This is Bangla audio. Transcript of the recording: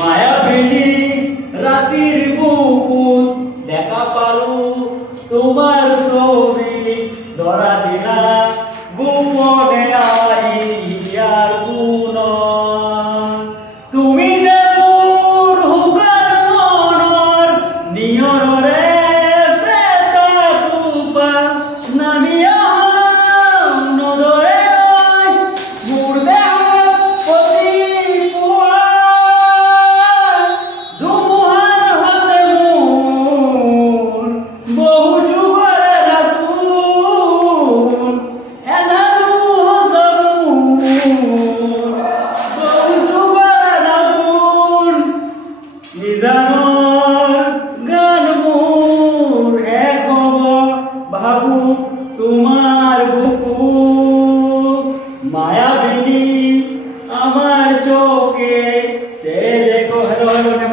মায়াবিনী রাতির বুকুত দেখা পালু তোমার ছবি ধরা দিলা গোপনে আইয়ার গুণ তুমি যে মোর হুগার মনৰ নিয়ৰৰে চেঁচা টোপা নামিয়া নদৰে মোৰ দেহত প্ৰতি পুৱা ধুমুহাৰ হাতে মোৰ বহু যুগৰে নাচোন এনানো সপোন বহু যুগৰে নাচোন নিজানৰ গান মোৰ শেষ হ'ব ভাবো তোমার বুকু মায়াবিনী আমার চোখে চেয়ে দেখো হেলো হেলো